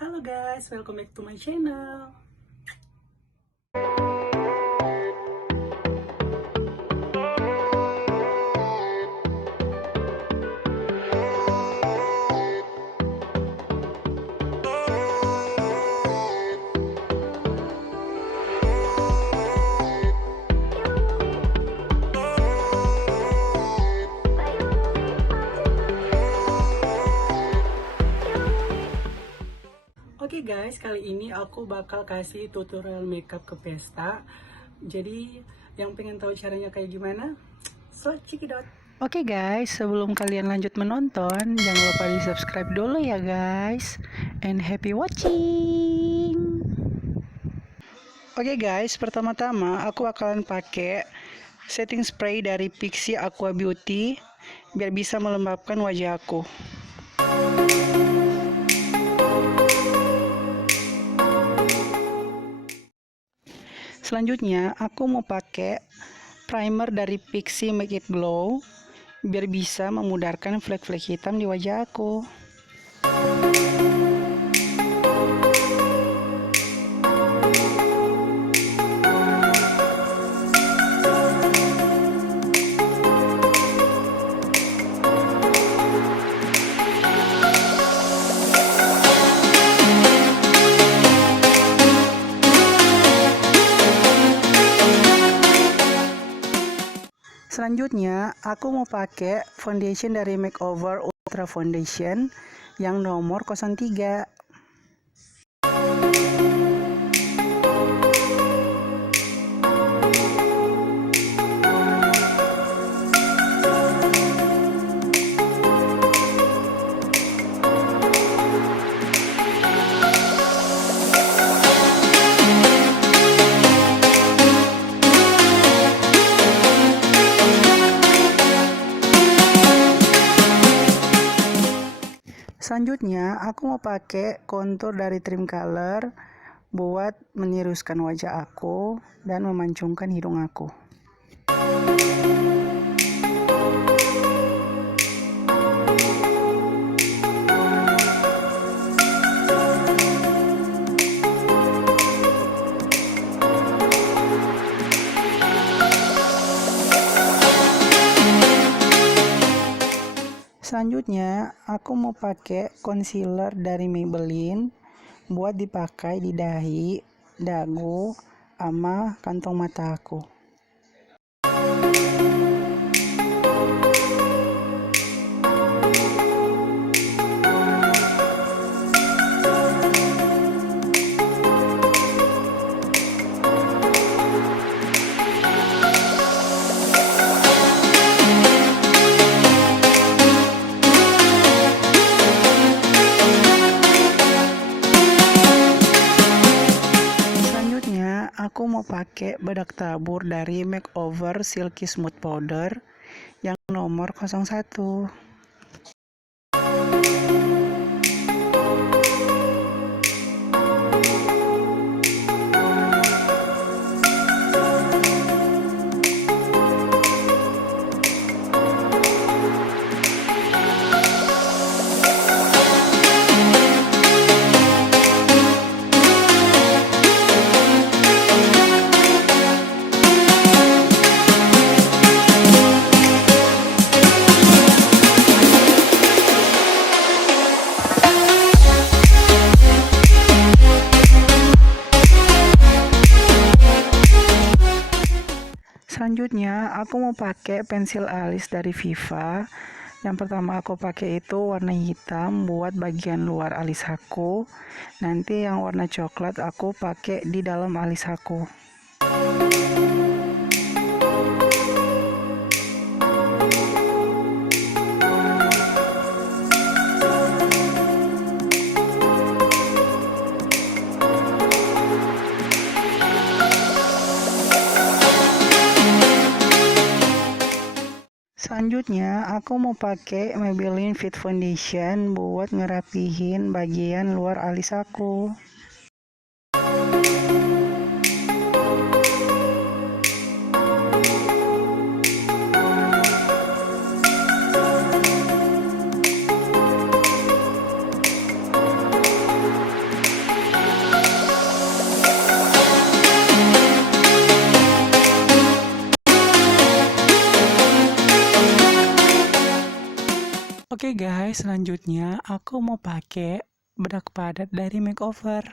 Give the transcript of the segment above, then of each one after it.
Halo guys, welcome back to my channel. Oke guys, kali ini aku bakal kasih tutorial makeup ke pesta. Jadi yang pengen tahu caranya kayak gimana, so check it out. Oke guys, sebelum kalian lanjut menonton, jangan lupa di subscribe dulu ya guys. And happy watching. Oke guys, pertama-tama aku bakalan pakai setting spray dari Pixi Aqua Beauty biar bisa melembabkan wajah aku. Selanjutnya aku mau pakai primer dari Pixi Make It Glow biar bisa memudarkan flek-flek hitam di wajah aku. Selanjutnya aku mau pakai foundation dari Makeover Ultra Foundation yang nomor 03. Selanjutnya aku mau pakai contour dari Trim Color buat meniruskan wajah aku dan memancungkan hidung aku. Selanjutnya aku mau pakai concealer dari Maybelline buat dipakai di dahi, dagu, sama kantong mata aku. Aku mau pakai bedak tabur dari Makeover Silky Smooth Powder yang nomor 01. Selanjutnya aku mau pakai pensil alis dari Viva. Yang pertama aku pakai itu warna hitam buat bagian luar alis aku. Nanti yang warna coklat aku pakai di dalam alis aku. Selanjutnya aku mau pakai Maybelline Fit Foundation buat ngerapihin bagian luar alis aku. Oke guys, selanjutnya aku mau pakai bedak padat dari makeover.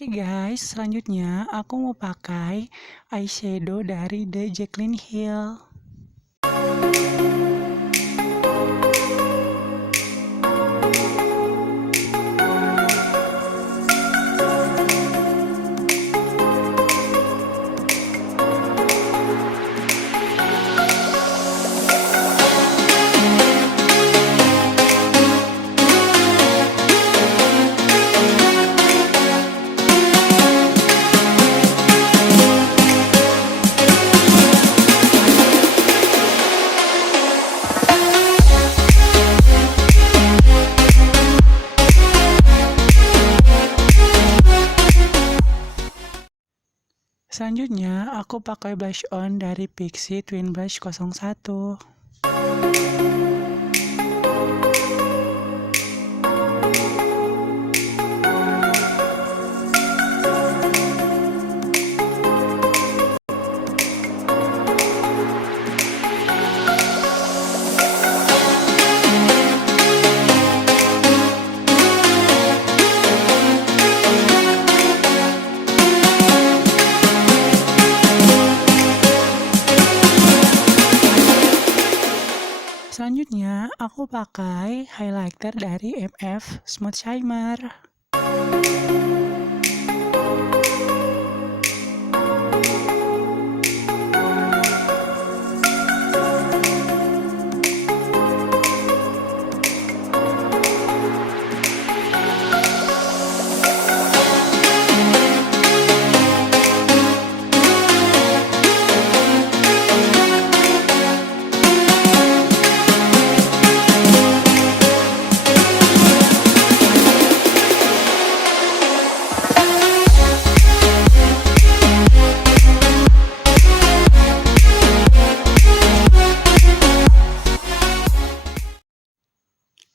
Oke guys, selanjutnya aku mau pakai eyeshadow dari The Jaclyn Hill. Selanjutnya, aku pakai blush on dari Pixi Twin Blush 01. Selanjutnya, aku pakai highlighter dari MF Smooth Shimmer.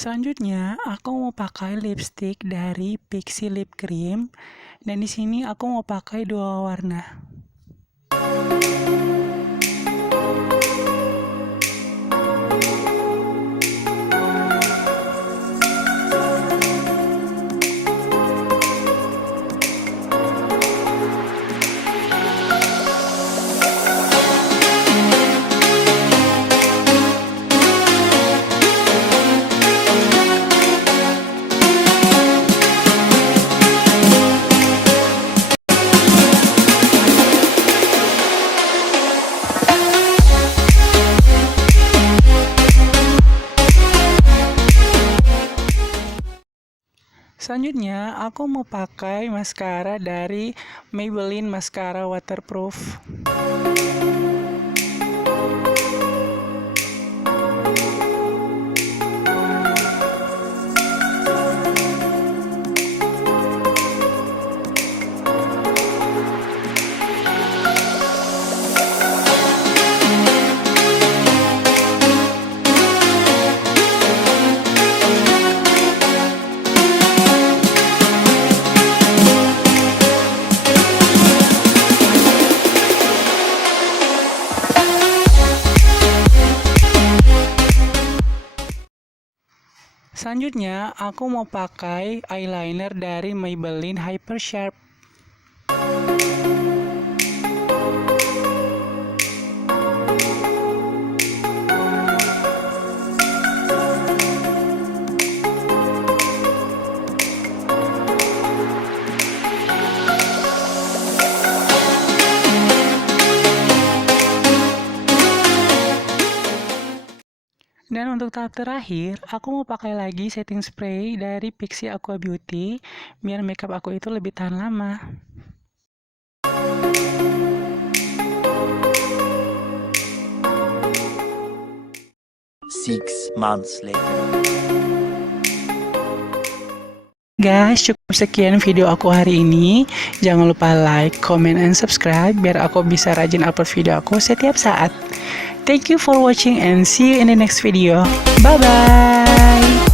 Selanjutnya, aku mau pakai lipstick dari Pixi Lip Cream, dan di sini aku mau pakai dua warna. Selanjutnya, aku mau pakai maskara dari Maybelline Mascara Waterproof. Selanjutnya, aku mau pakai eyeliner dari Maybelline Hyper Sharp. Dan untuk tahap terakhir, aku mau pakai lagi setting spray dari Pixi Aqua Beauty, biar makeup aku itu lebih tahan lama. 6 months later. Guys, cukup sekian video aku hari ini. Jangan lupa like, comment, and subscribe biar aku bisa rajin upload video aku setiap saat. Thank you for watching and see you in the next video. Bye-bye.